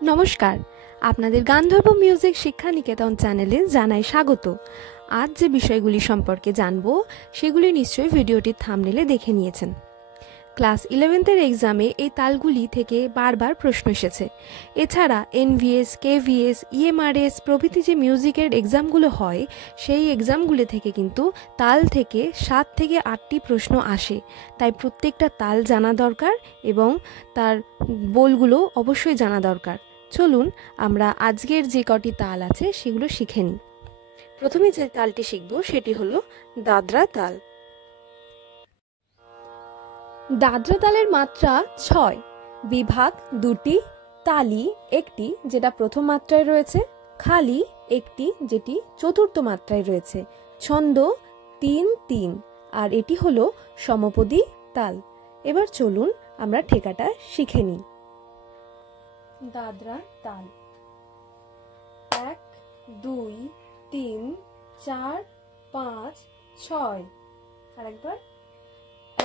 নমস্কার, আপনাদের গান্ধর্ব মিউজিক শিক্ষা নিকেতন চ্যানেলে জানাই স্বাগত। আজ যে বিষয়গুলি সম্পর্কে জানবো সেগুলি নিশ্চয়ই ভিডিওটির থাম্বনেলে দেখে নিয়েছেন। ক্লাস 11-এর এক্সামে এই তালগুলি থেকে বারবার প্রশ্ন এসেছে। এছাড়া এনভিএস, কেভিএস, ইএমআরএস প্রভৃতি যে মিউজিকের এক্সামগুলো হয় সেই এক্সামগুলি থেকে কিন্তু তাল থেকে 7 থেকে 8টি প্রশ্ন আসে। তাই প্রত্যেকটা তাল জানা দরকার এবং তার বোলগুলো অবশ্যই জানা দরকার। চলুন আমরা আজকের যে কটি তাল আছে সেগুলো শিখে নিই। প্রথমে যে তালটি শিখব সেটি হলো দাদরা তাল। দাদরা তালের মাত্রা 6, বিভাগ 2টি, তালি 1টি যেটা প্রথম মাত্রায় রয়েছে, খালি 1টি যেটি চতুর্থ মাত্রায় রয়েছে, ছন্দ 3-3 আর এটি হলো সমপদী তাল। এবার চলুন আমরা ঠেকাটা শিখে নিই। দাদরা তাল 1 2 3 4 5 6। আরেকবার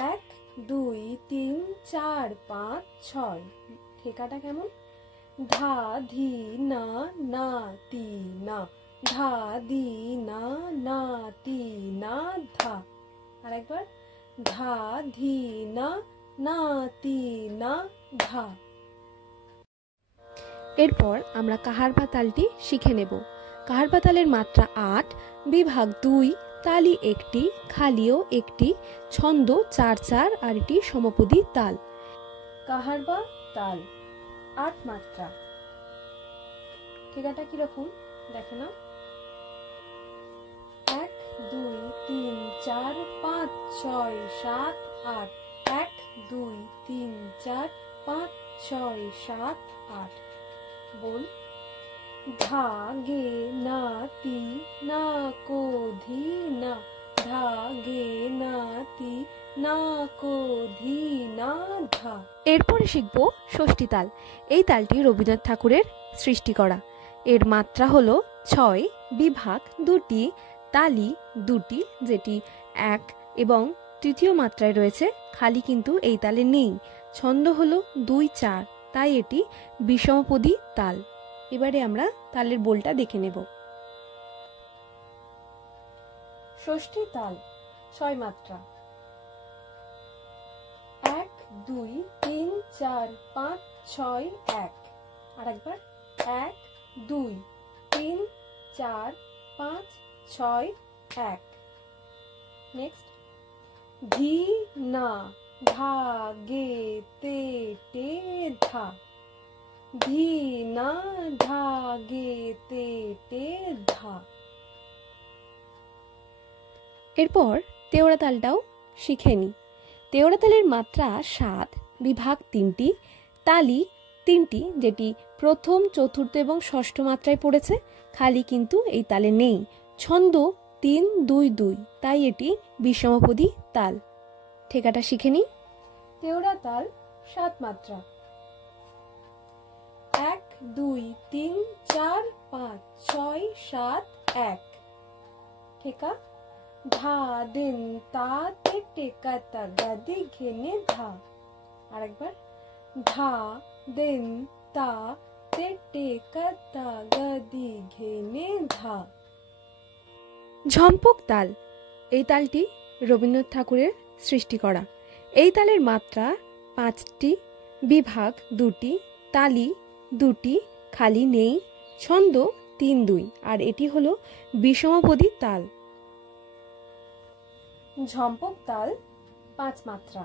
1 2 3 4 5 6। ঠেকাটা কেমন? ধা ধি না না তি না, ধা দি না না তি না ধা। আরেকবার ধা ধি না না তি না ধা। এরপর আমরা কাহারবা তালটি শিখে নেব। কাহারবা তালের মাত্রা 8, বিভাগ 2, তালি 1টি, খালিও 1টি, ছন্দ 4-4 আর এটি সমপদী তাল। কাহারবা তাল 8 মাত্রা। ঠেকাটা কিরকম দেখো না? 1 2 3 4 5 6 7 8। 1 2 3 4 5 6 7 8। बोल धा गे ना ती ना को धी ना, धा गे ना ती না কো ধি না ধা। এরপরে শিখব ষষ্ঠী তাল। এই তালটি রবীন্দ্রনাথ ঠাকুরের সৃষ্টি করা। এর মাত্রা হলো 6, বিভাগ 2টি, তালি 2টি যেটি 1 এবং তৃতীয় মাত্রায় রয়েছে, খালি কিন্তু এই তালে নেই, ছন্দ হলো 2-4 তাই এটি বিষমপদী তাল। এবারে আমরা তালের বোলটা দেখে নেব। ষষ্ঠী তাল 6 মাত্রা। 1 2 3 4 5 6 1। আরেকবার 1 2 3 4 5 6 1। নেক্সট ধি না ধা গে তে টে ধা, ধি না ধা গে তে টে ধা। এরপর তেওড়া তালটাও শিখে নি। তেওড়া তালের মাত্রা 7, বিভাগ 3টি, তালি 3টি যেটি প্রথম, চতুর্থ এবং ষষ্ঠ মাত্রায় পড়েছে, খালি কিন্তু এই তালে নেই, ছন্দ 3-2-2 তাই এটি বিষমপদী তাল। ঠেকাটা শিখে নি। তেওড়া তাল 7 মাত্রা। 1 2 3 4 5 6 7 1। ঠেকা ধা দিন তা তে টেকা তা গাদি ঘেনে ধা। আরেকবার ধা দিন তা তে টেকা তা গাদি ঘেনে ধা। ঝম্পক তাল। এই তালটি রবীন্দ্রনাথ ঠাকুরের সৃষ্টি করা। এই তালের মাত্রা 5টি, বিভাগ 2টি, তালি 2টি, খালি নেই, ছন্দ 3-2 আর এটি হলো বিষমপদী তাল। ঝম্পক তাল 5 মাত্রা।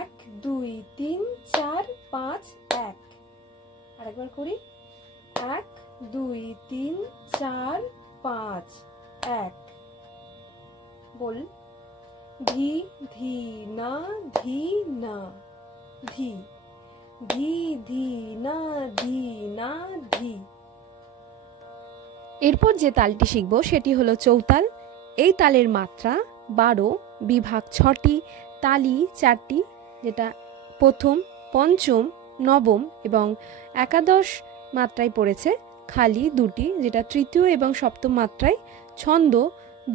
1 2 3 4 5 1। আরেকবার করি 1 2 3 4 5 1। বল ধি ধি না ধি না ধি, ধি ধি না ধি না ধি। এরপর যে তালটি শিখব সেটি হলো চৌতাল। এই তালের মাত্রা 12, বিভাগ 6টি, তালি 4টি যেটা প্রথম, পঞ্চম, নবম এবং একাদশ মাত্রায় পড়েছে, খালি 2টি যেটা তৃতীয় এবং সপ্তম মাত্রায়, ছন্দ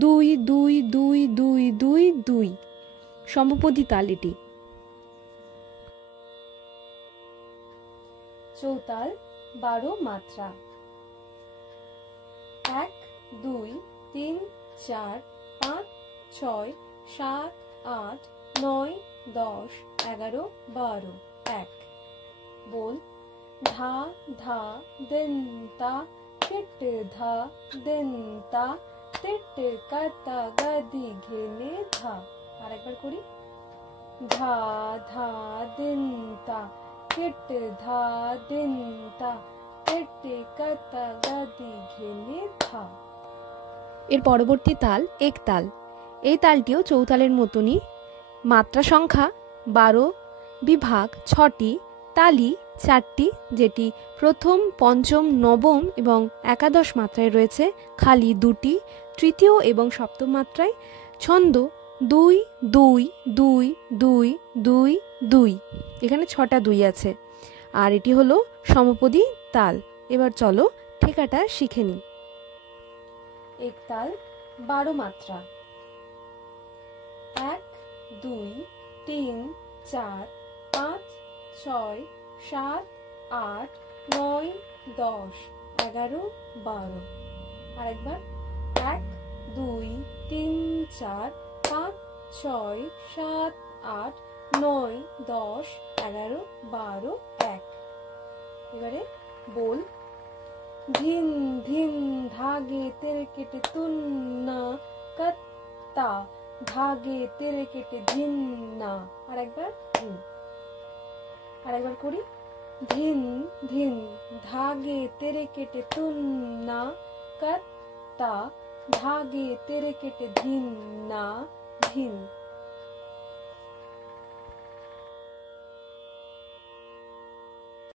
2-2-2-2-2-2 সমপদী তাল এটি। চৌতাল 12 মাত্রা। 1 2 3 4 5 6 7 8 9 10 11 12 1। बोल धा धा दिन ता किट धा दिन ता तिट कता गदी घेने धा। আর একবার করি। ধা ধা দিন তা কিট ধা দিন তা তিট কতা গদি ঘেনে ধা। এর পরবর্তী তাল এক তাল। এই তালটিও চৌতালের মতনই, মাত্রা সংখ্যা 12, বিভাগ 6টি, তালি 4টি, যেটি প্রথম, পঞ্চম, নবম এবং একাদশ মাত্রায় রয়েছে, খালি 2টি, তৃতীয় এবং সপ্তম মাত্রায়, ছন্দ 2 2 2 2 2 2, এখানে 6টা 2 আছে। আর এটি হলো সমপদী তাল। এবার চলো ঠেকাটা শিখে নিই। এক তাল 12 মাত্রা। 1 2 3 4 5 6 7 8 9 10 11 12। আরেকবার 1 2 3 4 5 6 7 8 9 10 11 12 1। এবারে बोल धिन धिन धागे तेरे केटे तुन्ना कत्ता धागे तेरे केटे धिन्ना। আরেকবার ধিন। আরেকবার করি। ধিন ধিন धागे तेरे केटे तुन्ना कत्ता धागे तेरे केटे धिन्ना धिन।